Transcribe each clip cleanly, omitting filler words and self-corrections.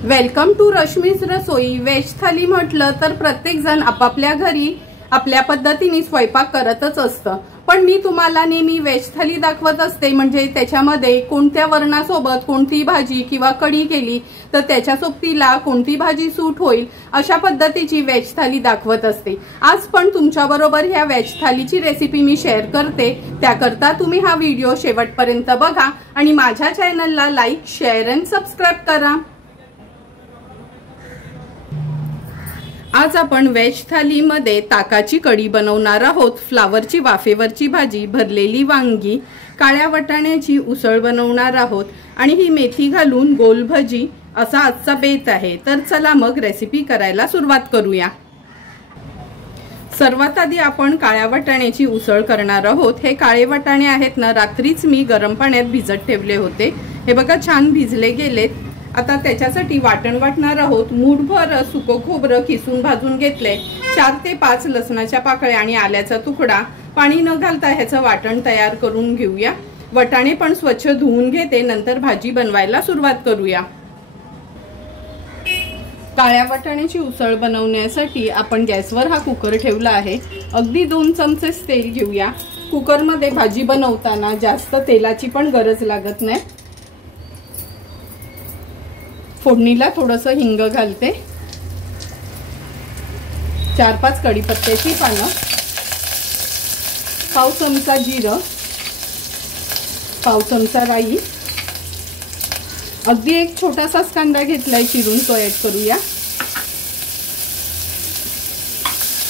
Welcome to Rashmi's Rasoi. Veg thali म्हटलं तर प्रत्येक जण आपापल्या घरी आपल्या पद्धतीने स्वयंपाक करतच असतं, पण मी तुम्हाला नेहमी वेज थाली दाखवत असते, म्हणजे त्याच्यामध्ये कोणत्या वरणासोबत कोणती भाजी किंवा कढी केली तर त्याच्या सोबतीला कोणती भाजी सूट होईल अशा पद्धतीची वेज थाली दाखवत असते। आज पण तुमच्याबरोबर ह्या वेज थालीची रेसिपी मी शेअर करते, त्याकरता तुम्ही हा व्हिडिओ शेवटपर्यंत बघा आणि माझ्या चॅनलला लाईक, शेअर आणि सबस्क्राइब करा। आज आपण वेज थाली मध्ये ताकाची कढी बनवणार आहोत, फ्लावरची वाफेवरची भाजी, भरलेली वांगी, काळ्या वाटाण्याची उसळ बनवणार आहोत आणि ही मेथी घालून गोल भजी असा आजचा बेत आहे। तर चला मग रेसिपी करायला सुरुवात करूया। सर्वात आधी आपण काळ्या वाटाण्याची उसळ करणार आहोत। हे काळे वाटाणे आहेत ना, रात्रीच मी गरम पाण्यात भिजत ठेवले होते, हे बघा छान भिजले गेलेत। आता त्याच्यासाठी वाटण वाटणार आहोत। मूठभर सुकं खोबरं किसून भाजून घेतले, 4 ते 5 लसणाच्या पाकळ्या आणि आल्याचा तुकडा। पाणी न घालता ह्याचं वाटण तयार करून घेऊया। वाटाणे पण स्वच्छ धुवून घेते, नंतर भाजी बनवायला सुरुवात करूया। काळ्या वाटाण्याची उसळ बनवण्यासाठी आपण गॅसवर हा कुकर ठेवला आहे। अगदी 2 चमचे तेल घेऊया। कुकरमध्ये भाजी बनवताना जास्त तेलाची पण गरज लागत नाही। फोडणीला थोडंसं हिंग घालते, 4-5 कढीपत्त्याची पानं, पाव चमचा जिरं, पाव चमचा राई, अगदी एक छोटासाच कांदा घेतलाय चिरून, तो ऍड करूया।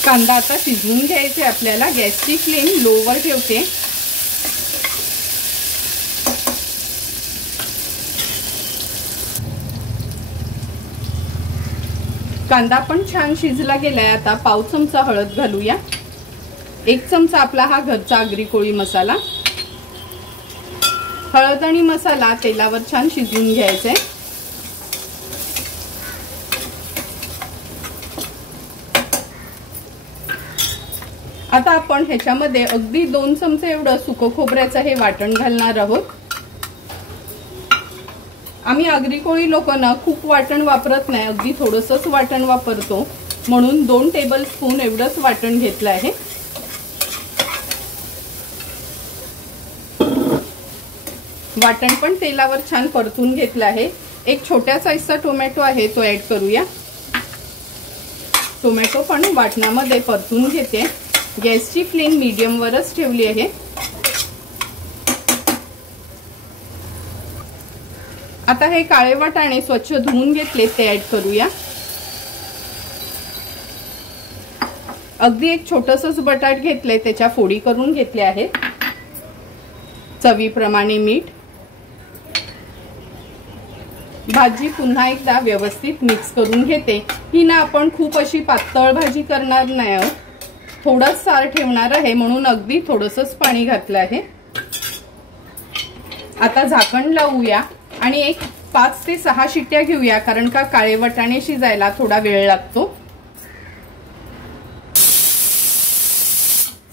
कांदा आता शिजवून घ्यायचे आपल्याला। गॅसची फ्लेम लोवर ठेवते। कांदा पण छान शिजला गेलाय। आता पाव चमचा हळद घालूया, 1 चमचा आपला हा घरचा आगरी कोळी मसाला। हळद आणि मसाला तेलावर छान शिजवून घ्यायचे। आता आपण ह्याच्यामध्ये अगदी 2 चमचे एवढं सुकं खोबऱ्याचं हे वाटण घालणार आहोत। आम्ही आगरी कोळी लोकांना खूप वाटण वापरत नाही, अगदी थोडंसंच वाटण वापरतो, म्हणून 2 टेबलस्पून एवढंच वाटण घेतलं आहे। वाटण पण तेलावर छान परतून घेतलं आहे। एक छोट्या साईजचा टोमॅटो आहे, तो ऍड करूया। टोमॅटो पण वाटणामध्ये परतून घेते। गॅसची फ्लेम मीडियम वरच ठेवली आहे। आता हे काळे वाटाणे स्वच्छ धुवून घेतले, ते ऍड करूया। अगदी एक छोटंसंच बटाट घेतले, त्याच्या फोडी करून घेतल्या आहेत। चवीप्रमाणे मीठ। भाजी पुन्हा एकदा व्यवस्थित मिक्स करून घेते। ही ना आपण खूप अशी पातळ भाजी करणार नाही आहोत, थोडंच सार ठेवणार आहे, म्हणून अगदी थोडंसंच पाणी घातलं आहे। आता झाकण लावूया आणि एक 5 ते 6 शिट्ट्या घेऊया, कारण का काळे वाटाणे शिजायला थोडा वेळ लागतो।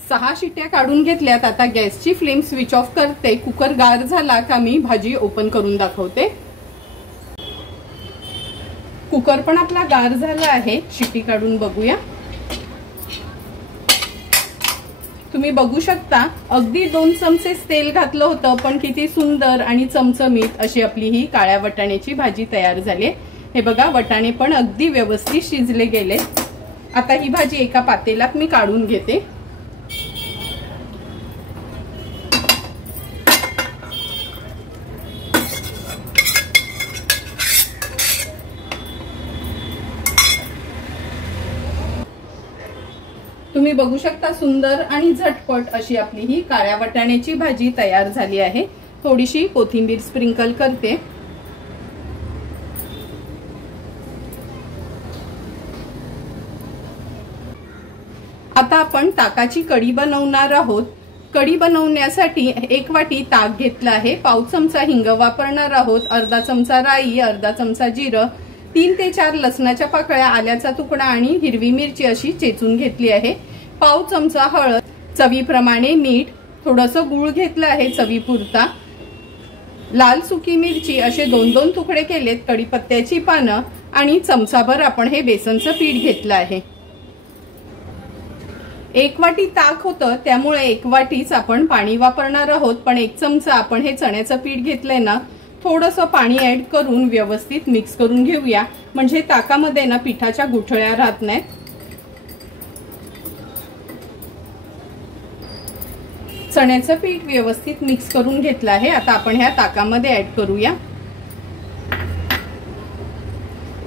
6 शिट्ट्या काढून घेतल्यात। आता गॅसची फ्लेम स्विच ऑफ करते। कुकर गार झाला का मी भाजी ओपन करून दाखवते। कुकर पण आपला गार झाला आहे, शिट्टी काढून बघूया। तुम्ही बघू शकता अगदी 2 चमचे तेल घातलं होतं, पण किती सुंदर आणि चमचमीत अशी आपली ही काळ्या वाटाण्याची भाजी तयार झाली। हे बघा, वाटाणे पण अगदी व्यवस्थित शिजले गेले। आता ही भाजी एका पातेल्यात मी काढून घेते। तुम्ही बघू शकता सुंदर आणि झटपट अशी आपली ही काळ्या वाटाण्याची भाजी तयार झाली आहे। थोडीशी कोथिंबीर स्प्रिंकल करते। आता आपण ताकाची कढी बनवणार आहोत। कढी बनवण्यासाठी 1 वाटी ताक घेतलं आहे, पाव चमचा हिंग वापरणार आहोत, अर्धा चमचा राई, अर्धा चमचा जिरं, 3 ते 4 लसणाच्या पाकळ्या, आल्याचा तुकडा आणि हिरवी मिरची अशी चेचून घेतली आहे। पाव चमचा हळद, चवीप्रमाणे मीठ, थोडंसं गूळ घेतलं आहे चवीपुरता, लाल सुकी मिरची असे 2-2 तुकडे केलेत, कढीपत्त्याची पानं आणि चमचाभर आपण हे बेसनचं पीठ घेतलं आहे। 1 वाटी ताक होतं, त्यामुळे 1 वाटीच आपण पाणी वापरणार आहोत, पण 1 चमचा आपण हे चण्याचं पीठ घेतलंय ना, थोडंसं पाणी ऍड करून व्यवस्थित मिक्स करून घेऊया, म्हणजे ताकामध्ये ना पिठाच्या गुठळ्या राहत नाहीत। चण्याचं पीठ व्यवस्थित मिक्स करून घेतलं आहे। आता आपण ह्या ताकामध्ये ऍड करूया।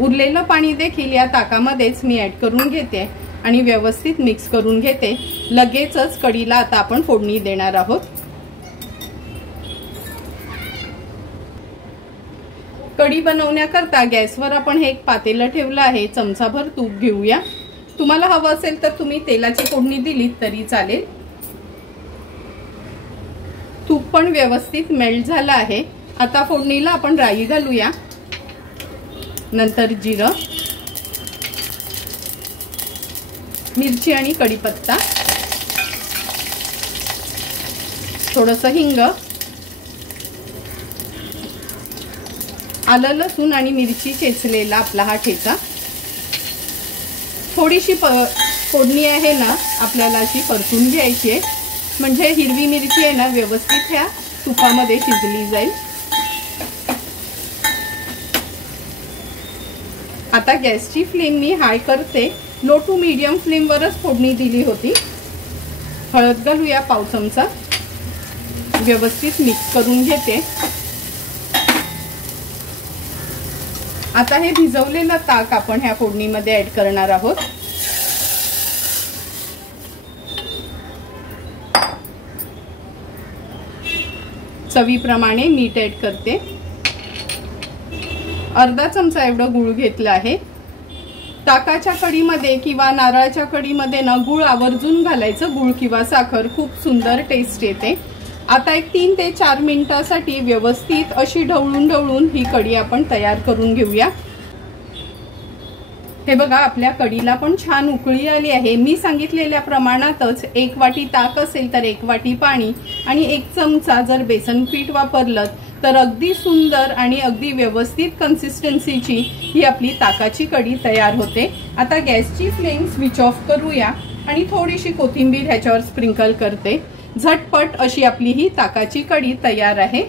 उरलेलं पाणी देखील या ताकामध्येच मी ऍड करून घेते आणि व्यवस्थित मिक्स करून घेते। लगेचच कढीला आता आपण फोडणी देणार आहोत। कढी बनवण्याकरता गॅसवर आपण हे एक पातेलं ठेवलं आहे। चमचाभर तूप घेऊया। तुम्हाला हवं असेल तर तुम्ही तेलाची फोडणी दिलीत तरी चालेल। तूप पण व्यवस्थित मेल्ट झालं आहे। आता फोडणीला आपण राई घालूया, नंतर जिरं, मिरची आणि कढीपत्ता, थोडंसं हिंग, आलं लसूण आणि मिरची चेचलेला आपला हा ठेचा। थोडीशी फोडणी आहे ना आपल्याला अशी परतून घ्यायची आहे, म्हणजे हिरवी मिरची आहे ना व्यवस्थित ह्या तुपामध्ये शिजली जाईल। आता गॅसची फ्लेम मी हाय करते, लो टू मीडियम फ्लेम वरच फोडणी दिली होती। हळद घालूया पाव चमचा, व्यवस्थित मिक्स करून घेते। आता हे भिजवलेलं ताक आपण ह्या फोडणीमध्ये ऍड करणार आहोत। चवीप्रमाणे मीठ ऍड करते। अर्धा चमचा एवढं गूळ घेतलं आहे। ताकाच्या कढीमध्ये किंवा नारळाच्या कढीमध्ये ना गूळ आवर्जून घालायचं, गूळ किंवा साखर, खूप सुंदर टेस्ट येते। आता एक 3 ते 4 मिनिटांसाठी व्यवस्थित अशी ढवळून ही कढी आपण तयार करून घेऊया। हे बघा आपल्या कढीला पण छान उकळी आली आहे। मी सांगितलेल्या प्रमाणातच 1 वाटी ताक असेल तर 1 वाटी पाणी आणि 1 चमचा जर बेसन पीठ वापरलं तर अगदी सुंदर आणि अगदी व्यवस्थित कन्सिस्टन्सीची ही आपली ताकाची कढी तयार होते। आता गॅसची फ्लेम स्विच ऑफ करूया आणि थोडीशी कोथिंबीर ह्याच्यावर स्प्रिंकल करते। झटपट अशी आपली ही ताकाची कढी तयार आहे।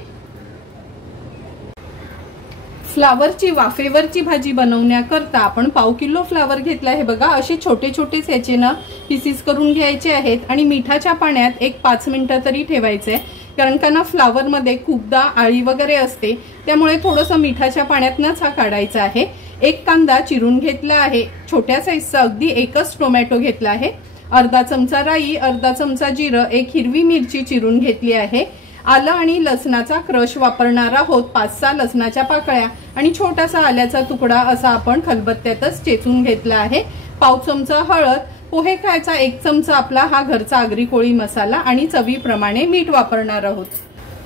फ्लावरची वाफेवरची भाजी बनवण्याकरता आपण पाव किलो फ्लावर घेतला आहे। बघा असे छोटे छोटे याचे ना पीसेस करून घ्यायचे आहेत आणि मिठाच्या पाण्यात एक 5 मिनिटं तरी ठेवायचे, कारण का ना फ्लावर मध्ये खूपदा आळी वगैरे असते, त्यामुळे थोडंसं मिठाच्या पाण्यातनच हा काढायचा आहे। 1 कांदा चिरून घेतला आहे, छोट्या साईजचा, अगदी एकच टोमॅटो घेतला आहे। अर्धा चमचा राई, अर्धा चमचा जिरं, 1 हिरवी मिरची चिरून घेतली आहे। आलं आणि लसणाचा क्रश वापरणार आहोत, 5-6 लसणाच्या पाकळ्या आणि छोटासा आल्याचा तुकडा असा आपण खलबत्त्यातच चेचून घेतला आहे। पाव चमचा हळद, पोहे खायचा 1 चमचा आपला हा घरचा आगरी कोळी मसाला आणि चवीप्रमाणे मीठ वापरणार आहोत।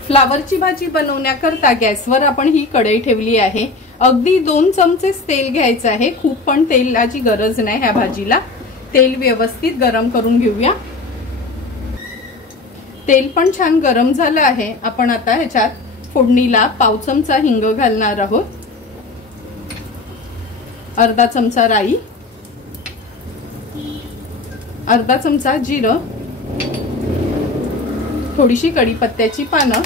फ्लावरची भाजी बनवण्याकरता गॅसवर आपण ही कढई ठेवली आहे। अगदी 2 चमचेच तेल घ्यायचं आहे, खूप पण तेलाची गरज नाही ह्या भाजीला। तेल व्यवस्थित गरम करून घेऊया। तेल पण छान गरम झालं आहे। आपण आता ह्याच्यात फोडणीला पाव चमचा हिंग घालणार आहोत, अर्धा चमचा राई, अर्धा चमचा जिरं, थोडीशी कढीपत्त्याची पानं,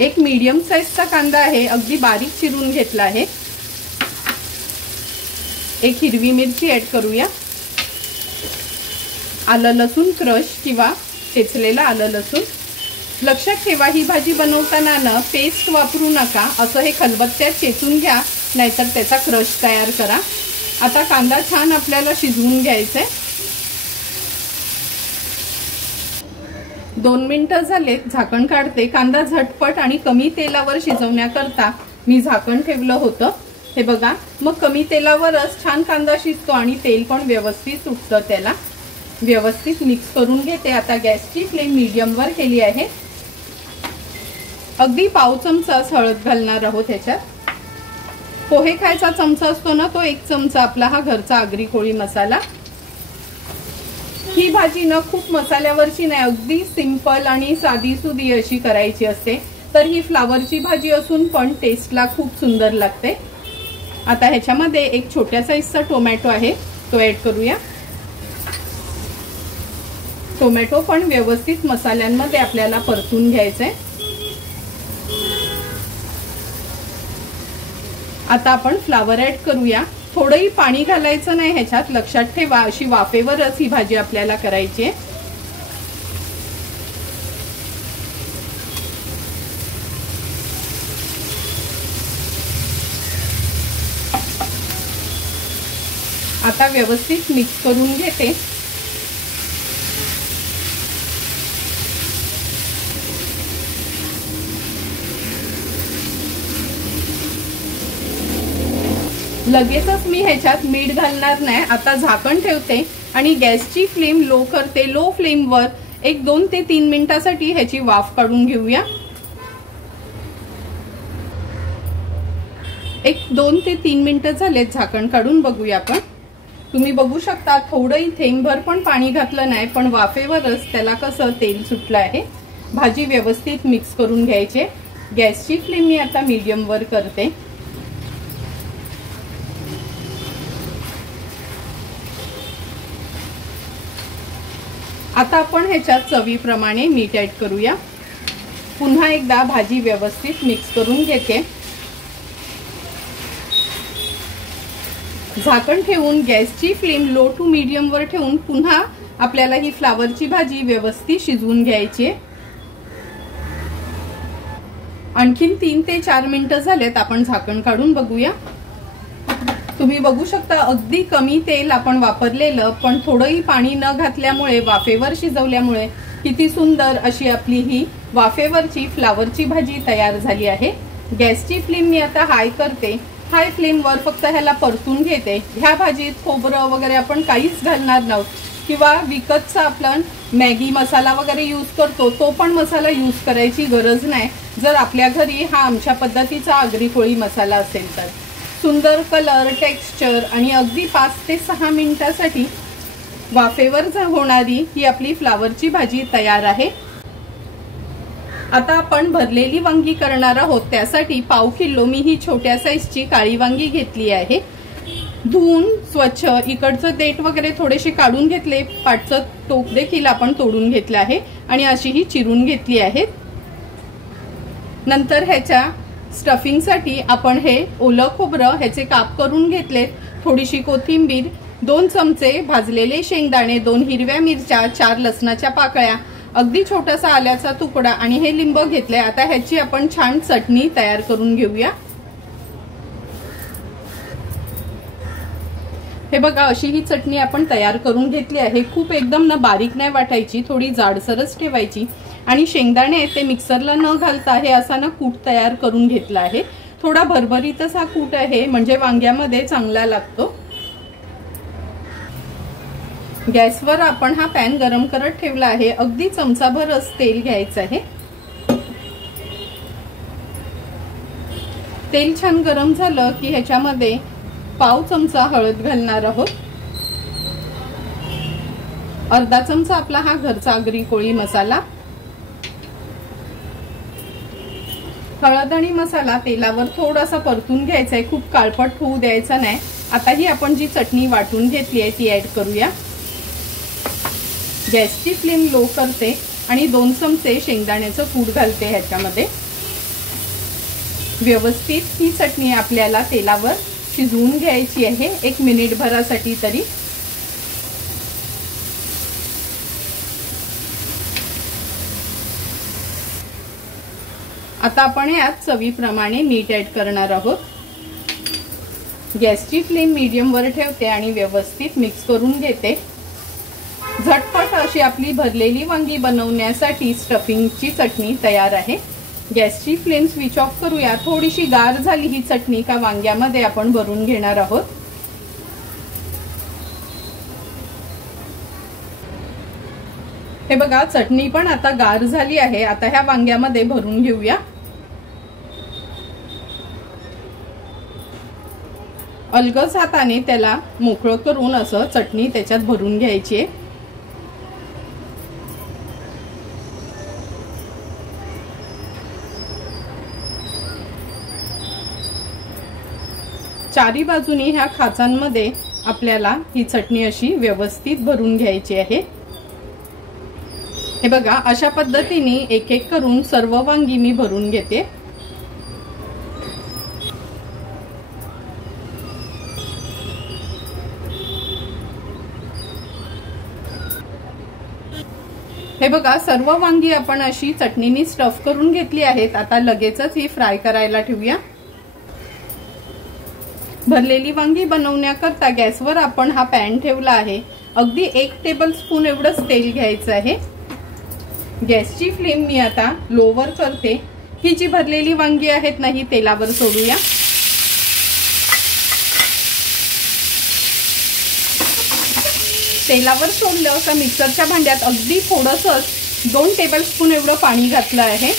1 मीडियम साईजचा कांदा आहे, अगदी बारीक चिरून घेतला आहे, 1 हिरवी मिरची ऍड करूया, आलं लसूण क्रश किंवा चेचलेला आलं लसूण। लक्षात ठेवा ही भाजी बनवताना ना पेस्ट वापरू नका, असं हे खलबत्त्यात चेचून घ्या, नाहीतर त्याचा क्रश तयार करा। आता कांदा छान आपल्याला शिजवून घ्यायचा आहे। 2 मिनिटं झालेत, झाकण काढते। कांदा झटपट आणि कमी तेलावर शिजवण्याकरता मी झाकण ठेवलं होतं। हे बघा, मग कमी तेलावरच छान कांदा शिजतो आणि तेल पण व्यवस्थित सुटतं त्याला। व्यवस्थित मिक्स करून घेते। आता गॅसची फ्लेम मीडियम वर केली आहे। अगदी पाव चमचा हळद घालणार आहोत ह्याच्यात। पोहे खायचा चमचा असतो ना, तो 1 चमचा आपला हा घरचा आगरी कोळी मसाला। ही भाजी ना खूप मसाल्यावरची नाही, अगदी सिंपल आणि साधी सुधी अशी करायची असते। तर ही फ्लावरची भाजी असून पण टेस्टला खूप सुंदर लागते। आता ह्याच्यामध्ये एक छोट्या साईजचा टोमॅटो आहे, तो ऍड करूया। टोमॅटो पण व्यवस्थित मसाल्यांमध्ये आपल्याला परतून घ्यायचंय। आता आपण फ्लावर ऍड करूया। थोडंही पाणी घालायचं नाही ह्याच्यात, लक्षात ठेवा, अशी वाफेवरच ही भाजी आपल्याला करायची आहे। आता व्यवस्थित मिक्स करून घेते। लगेचच मी ह्याच्यात मीठ घालणार नाही, आता झाकण ठेवते आणि गॅसची फ्लेम लो करते। लो फ्लेमवर एक 2 ते 3 मिनिटांसाठी ह्याची वाफ काढून घेऊया। एक 2 ते 3 मिनिटं झाले, झाकण काढून बघूया आपण। तुम्ही बघू शकता थोडंही थेंबभर पण पाणी घातलं नाही, पण वाफेवरच त्याला कसं तेल सुटलं आहे। भाजी व्यवस्थित मिक्स करून घ्यायची। गॅसची फ्लेम मी आता मीडियम वर करते। आता आपण ह्याच्यात चवीप्रमाणे मीठ ऍड करूया। पुन्हा एकदा भाजी व्यवस्थित मिक्स करून घेते। झाकण ठेवून गॅसची फ्लेम लो टू मीडियम वर ठेवून पुन्हा आपल्याला ही फ्लावरची भाजी व्यवस्थित शिजवून घ्यायची आहे। आणखीन 3 ते 4 मिनिटं झालेत, आपण झाकण काढून बघूया। तुम्ही बघू शकता अगदी कमी तेल आपण वापरलेलं, पण थोडंही पाणी न घातल्यामुळे वाफेवर शिजवल्यामुळे किती सुंदर अशी आपली ही वाफेवरची फ्लावरची भाजी तयार झाली आहे। गॅसची फ्लेम मी आता हाय करते। हाय फ्लेमवर फक्त ह्याला परतून घेते। ह्या भाजीत खोबरं वगैरे आपण काहीच घालणार नाही, किंवा विकतचा आपण मॅगी मसाला वगैरे यूज करतो तो पण मसाला यूज करायची गरज नाही, जर आपल्या घरी हा आमच्या पद्धतीचा आगरी कोळी मसाला असेल तर। सुंदर कलर, टेक्स्चर आणि अगदी 5 ते 6 मिनिटांसाठी वाफेवर होणारी ही आपली फ्लावरची भाजी तयार आहे। आता आपण भरलेली वांगी करणार आहोत, त्यासाठी पाव किलो मी ही छोट्या साईजची काळी वांगी घेतली आहे। धुवून स्वच्छ इकडचं देठ वगैरे थोडेसे काढून घेतले, पाठचं टोक देखील आपण तोडून घेतलं आहे आणि अशी ही चिरून घेतली आहेत। नंतर ह्याच्या स्टफिंगसाठी आपण हे ओलं खोबरं ह्याचे काप करून घेतले, थोडीशी कोथिंबीर, 2 चमचे भाजलेले शेंगदाणे, 2 हिरव्या मिरच्या, 4 लसणाच्या पाकळ्या, अगदी छोटासा आल्याचा तुकडा आणि हे लिंब घेतले। आता ह्याची आपण छान चटणी तयार करून घेऊया। हे बघा, अशी ही चटणी आपण तयार करून घेतली आहे। खूप एकदम ना बारीक नाही वाटायची, थोडी जाडसरच ठेवायची। आणि शेंगदाणे ते मिक्सरला न घालता हे असा ना कूट तयार करून घेतला आहे। थोडा भरभरीतच हा कूट आहे, म्हणजे वांग्यामध्ये चांगला लागतो। गॅसवर आपण हा पॅन गरम करत ठेवला आहे। अगदी चमचाभरच तेल घ्यायचं आहे। तेल छान गरम झालं की ह्याच्यामध्ये पाव चमचा हळद घालणार आहोत। अर्धा चमचा आपला हा घरचा आगरी कोळी मसाला। हळद आणि मसाला तेलावर थोडासा परतून घ्यायचा आहे, खूप काळपट होऊ द्यायचा नाही। आता ही आपण जी चटणी वाटून घेतली आहे ती ऍड करूया। गॅसची फ्लेम लो करते आणि 2 चमचे शेंगदाण्याचं कूट घालते ह्याच्यामध्ये। व्यवस्थित ही चटणी आपल्याला तेलावर शिजवून घ्यायची आहे, 1 मिनिट भरासाठी तरी। आता आपण यात चवीप्रमाणे मीठ ऍड करणार आहोत। गॅसची फ्लेम मीडियम वर ठेवते आणि व्यवस्थित मिक्स करून घेते। झटपट अशी आपली भरलेली वांगी बनवण्यासाठी स्टफिंगची चटणी तयार आहे। गॅसची फ्लेम स्विच ऑफ करूया। थोडीशी गार झाली ही चटणी का वांग्यामध्ये आपण भरून घेणार आहोत। हे बघा, चटणी पण आता गार झाली आहे। आता ह्या वांग्यामध्ये भरून घेऊया। अलगद हाताने त्याला मोकळं करून असं चटणी त्याच्यात भरून घ्यायची आहे। चारी बाजूनी ह्या खाचांमध्ये आपल्याला ही चटणी अशी व्यवस्थित भरून घ्यायची आहे। हे बघा, अशा पद्धतीने एक एक करून सर्व वांगी मी भरून घेते। हे बघा, सर्व वांगी आपण अशी चटणीने स्टफ करून घेतली आहेत। आता लगेचच ही फ्राय करायला ठेवूया। भरलेली वांगी बनवण्याकरता गॅसवर आपण हा पॅन ठेवला आहे। अगदी 1 टेबलस्पून एवढंच तेल घ्यायचं आहे। गॅसची फ्लेम मी आता लोवर करते। ही जी भरलेली वांगी आहेत ना, ही तेलावर सोडूया। तेलावर सोडलं का मिक्सरच्या भांड्यात अगदी थोडंसं 2 टेबलस्पून एवढं पाणी घातलं आहे।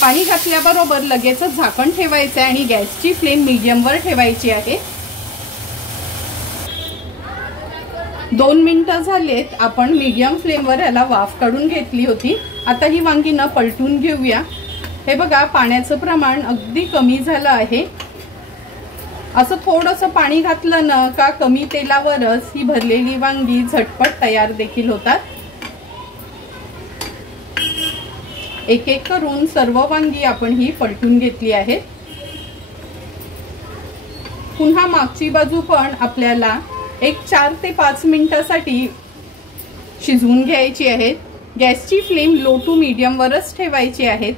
पाणी घातल्याबरोबर लगेचच झाकण ठेवायचं आहे आणि गॅसची फ्लेम मीडियमवर ठेवायची आहे। 2 मिनिटं झालेत, आपण मीडियम फ्लेमवर याला वाफ काढून घेतली होती। आता ही वांगी न पलटून घेऊया। हे बघा, पाण्याचं प्रमाण अगदी कमी झालं आहे। असं थोडंसं पाणी घातलं ना का कमी तेलावरच ही भरलेली वांगी झटपट तयार देखील होतात। एक एक करून सर्व वांगी आपण ही पलटून घेतली आहे। पुन्हा मागची बाजू पण आपल्याला एक 4 ते 5 मिनिटांसाठी शिजवून घ्यायची आहे। गॅसची फ्लेम लो टू मीडियम वरच ठेवायची आहे।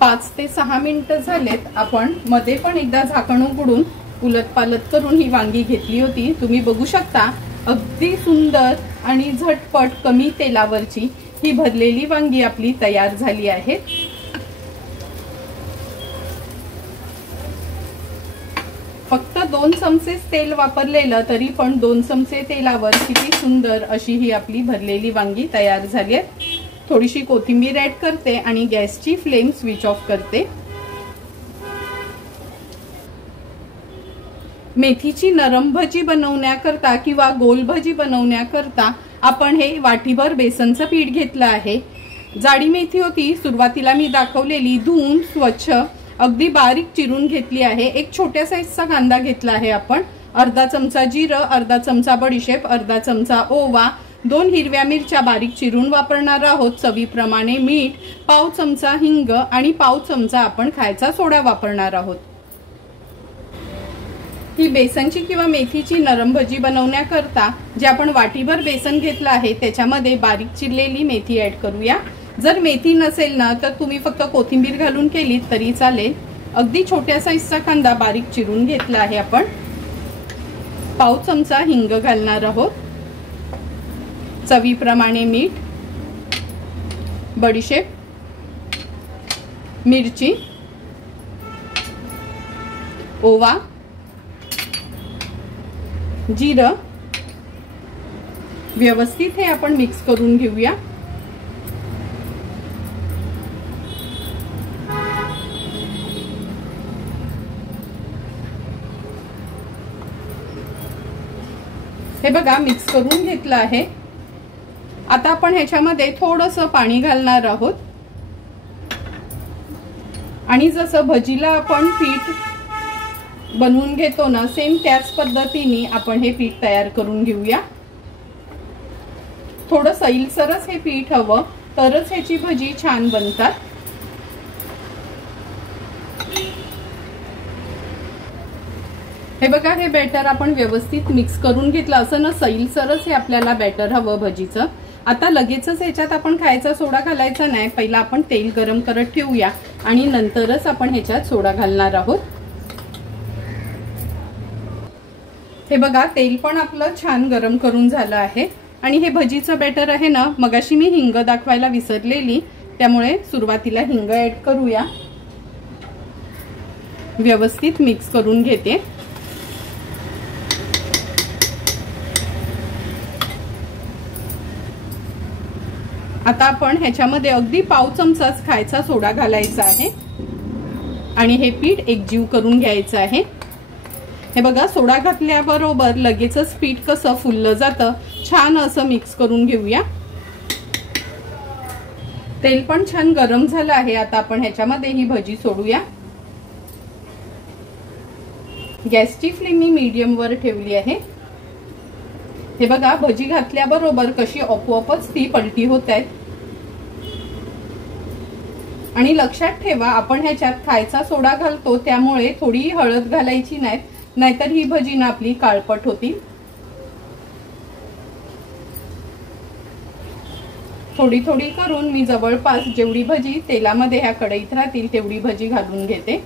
5 ते 6 मिनिटं झालेत। आपण मध्ये पण एकदा झाकण उघडून उलटपालट करून ही वांगी घेतली होती। तुम्ही बघू शकता, अगदी सुंदर आणि झटपट कमी तेलावरची ही भरलेली वांगी आपली तयार झाली आहे। फक्त 2 चमचे तेल वापरलेलं तरी पण 2 चमचे तेलावर किती सुंदर अशी ही आपली भरलेली वांगी तयार झाली आहे। थोडीशी कोथिंबीर ऍड करते आणि गॅसची फ्लेम स्विच ऑफ करते। मेथीची नरम भजी बनवण्याकरता किंवा गोल भजी बनवण्याकरता आपण हे वाटीभर बेसनचं पीठ घेतलं आहे। जाडी मेथी होती, सुरुवातीला मी दाखवलेली, धुवून स्वच्छ अगदी बारीक चिरून घेतली आहे। एक छोट्या साईजचा कांदा घेतला आहे आपण। अर्धा चमचा जिरं, अर्धा चमचा बडीशेप, अर्धा चमचा ओवा, 2 हिरव्या मिरच्या बारीक चिरून वापरणार आहोत, चवीप्रमाणे मीठ, पाव चमचा हिंग आणि पाव चमचा आपण खायचा सोडा वापरणार आहोत। ही बेसनची किंवा मेथीची नरम भजी बनवण्याकरता जे आपण वाटीभर बेसन घेतलं आहे त्याच्यामध्ये बारीक चिरलेली मेथी ऍड करूया। जर मेथी नसेल ना तर तुम्ही फक्त कोथिंबीर घालून केली तरी चालेल। अगदी छोट्या साईजचा कांदा बारीक चिरून घेतला आहे आपण। पाव चमचा हिंग घालणार आहोत, चवीप्रमाणे मीठ, बडीशेप, मिरची, ओवा, जिरं, व्यवस्थित हे आपण मिक्स करून घेऊया। हे बघा, मिक्स करून घेतलं आहे। आता आपण ह्याच्यामध्ये थोडंसं पाणी घालणार आहोत आणि जसं भजीला आपण पीठ बनवून घेतो ना, सेम त्याच पद्धतीने आपण हे पीठ तयार करून घेऊया। थोडं सैलसरच हे पीठ हवं, तरच ह्याची भजी छान बनतात। हे बघा, हे बॅटर आपण व्यवस्थित मिक्स करून घेतलं। असं ना सैलसरच हे आपल्याला बॅटर हवं भजीचं। आता लगेचच ह्याच्यात आपण खायचा सोडा घालायचा नाही, पहिला आपण तेल गरम करत ठेवूया आणि नंतरच आपण ह्याच्यात सोडा घालणार आहोत। हे बघा, तेल पण आपलं छान गरम करून झालं आहे आणि हे भजीचं बॅटर आहे ना, मगाशी मी हिंग दाखवायला विसरलेली, त्यामुळे सुरुवातीला हिंग ऍड करूया। व्यवस्थित मिक्स करून घेते। आता आपण ह्याच्यामध्ये अगदी पाव चमचाच खायचा सोडा घालायचा आहे आणि हे पीठ एकजीव करून घ्यायचं आहे। हे बघा, सोडा घातल्याबरोबर लगेचच पीठ कसं फुललं जातं, छान असं मिक्स करून घेऊया। तेल पण छान गरम झालं आहे। आता आपण ह्याच्यामध्ये ही भजी सोडूया। गॅसची फ्लेम मी मीडियम वर ठेवली आहे। हे बघा भजी घातल्याबरोबर कशी आपोआपच ती पलटी होत आहेत। आणि लक्षात ठेवा आपण ह्याच्यात खायचा सोडा घालतो, त्यामुळे थोडी हळद घालायची नाही, नाहीतर ही भजी ना आपली काळपट होती। थोडी थोडी करून मी जवळपास जेवढी भजी तेलामध्ये ह्या कढईत राहतील तेवढी भजी घालून घेते।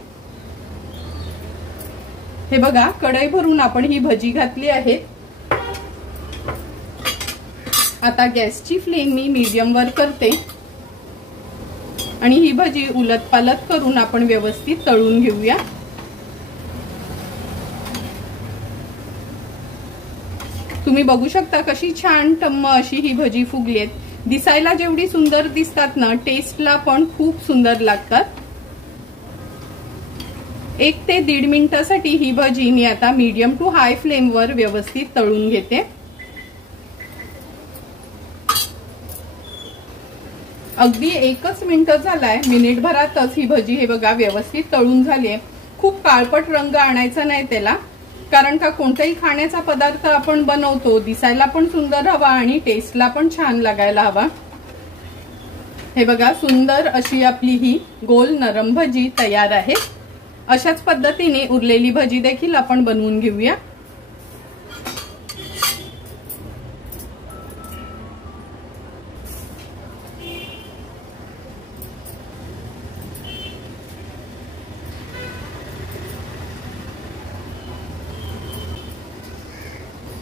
हे बघा कढई भरून आपण ही भजी घातली आहे। आता गॅसची फ्लेम मी मीडियम वर करते आणि ही भजी उलटपालट करून आपण व्यवस्थित तळून घेऊया। तुम्ही बघू शकता कशी छान टम्म अशी ही भजी फुगली आहेत। दिसायला जेवढी सुंदर दिसतात ना, टेस्टला पण खूप सुंदर लागतात। 1 ते 1.5 मिनिटासाठी ही भजी मी आता मीडियम टू हाय फ्लेम वर व्यवस्थित तळून घेते। अगदी 1च मिनिट झालाय, मिनिटभरातच ही भजी हे बघा व्यवस्थित तळून झाली आहे। खूप काळपट रंग आणायचा नाही त्याला, कारण का कोणताही खाण्याचा पदार्थ आपण बनवतो दिसायला पण सुंदर हवा आणि टेस्टला पण छान लागायला हवा। हे बघा सुंदर अशी आपली ही गोल नरम भजी तयार आहे। अशाच पद्धतीने उरलेली भजी देखील आपण बनवून घेऊया।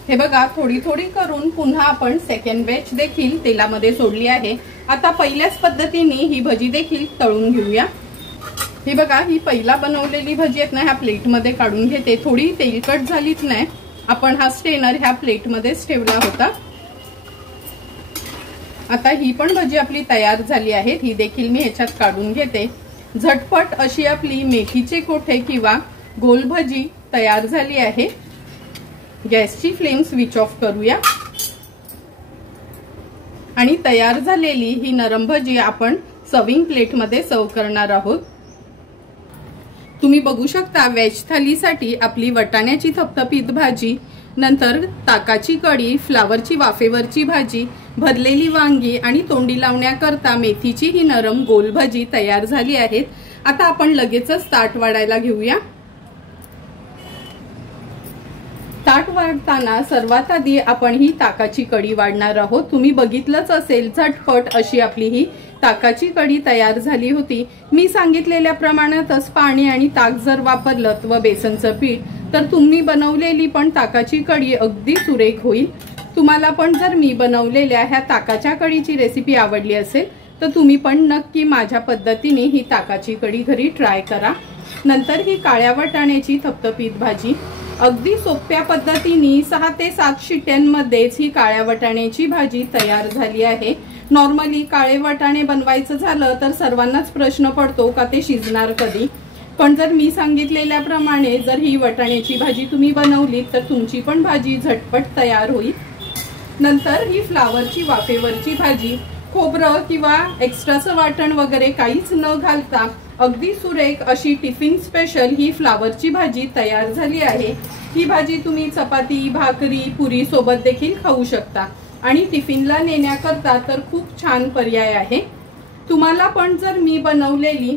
हे बघा थोडी थोडी करून पुन्हा आपण सेकंड बॅच देखील तेलामध्ये सोडली आहे। आता पहिल्याच पद्धतीने ही भजी देखील तळून घेऊया। हे बघा ही पहिला बनवलेली भजी आहेत ना, ह्या प्लेट मध्ये काढून घेते। थोडी तेलकट झालीच नाही, आपण हा स्ट्रेनर ह्या प्लेट मध्येच ठेवला होता। आता ही पण भजी आपली तयार झाली आहे, ही देखील मी ह्याच्यात काढून घेते। झटपट अशी आपली मेथीचे कोठे किंवा गोल भजी तयार झाली आहे। गॅसची फ्लेम स्विच ऑफ करूया आणि तयार झालेली ही नरम भजी आपण सर्विंग प्लेट मध्ये सर्व करणार आहोत। तुम्ही बघू शकता व्हेज थालीसाठी आपली वटाण्याची थपथपीत भाजी, नंतर ताकाची कढी, फ्लावरची वाफेवरची भाजी, भरलेली वांगी आणि तोंडी लावण्याकरता मेथीची ही नरम गोल भजी तयार झाली आहेत। आता आपण लगेचच ताट वाढायला घेऊया। ताट वाढताना सर्वात आधी आपण ही ताकाची कढी वाढणार आहोत। तुम्ही बघितलंच असेल झटपट अशी आपली ही ताकाची कढी तयार झाली होती। मी सांगितलेल्या प्रमाणातच पाणी आणि ताक जर वापरलं व बेसनचं पीठ तर तुम्ही बनवलेली पण ताकाची कढी अगदी सुरेख होईल। तुम्हाला पण जर मी बनवलेल्या ह्या ताकाच्या कढीची रेसिपी आवडली असेल तर तुम्ही पण नक्की माझ्या पद्धतीने ही ताकाची कढी घरी ट्राय करा। नंतर ही काळ्या वाटाण्याची थपथपीत भाजी अगदी सोप्या पद्धतीने 6 ते 7 शिट्यांमध्येच ही काळ्या वाटाण्याची भाजी तयार झाली आहे। नॉर्मली काळे वाटाणे बनवायचं झालं तर सर्वांनाच प्रश्न पडतो का ते शिजणार कधी, पण जर मी सांगितलेल्याप्रमाणे जर ही वाटाण्याची भाजी तुम्ही बनवली तर तुमची पण भाजी झटपट तयार होईल। नंतर ही फ्लावरची वाफेवरची भाजी, खोबरं किंवा एक्स्ट्राचं वाटण वगैरे काहीच न घालता अगदी सुरेख अशी टिफिन स्पेशल ही फ्लावरची भाजी तयार झाली आहे। ही भाजी तुम्ही चपाती, भाकरी, पुरी सोबत देखील खाऊ शकता आणि टिफिनला नेण्याकरता तर खूप छान पर्याय आहे। तुम्हाला पण जर मी बनवलेली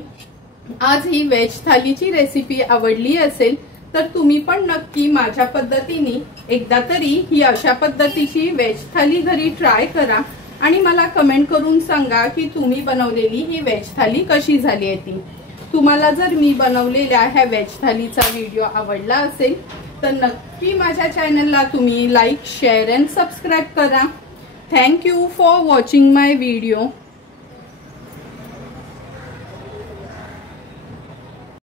आज ही व्हेज थालीची रेसिपी आवडली असेल तर तुम्ही पण नक्की माझ्या पद्धतीने एकदा तरी ही अशा पद्धतीची व्हेज थाली घरी ट्राय करा आणि मला कमेंट करून सांगा की तुम्ही बनवलेली ही व्हेज थाली कशी झाली आहे ती। तुम्हाला जर मी बनवलेल्या ह्या व्हेज थालीचा व्हिडिओ आवडला असेल तर नक्की माझ्या चॅनलला तुम्ही लाईक, शेअर अँड सबस्क्राईब करा। Thank you for watching my video.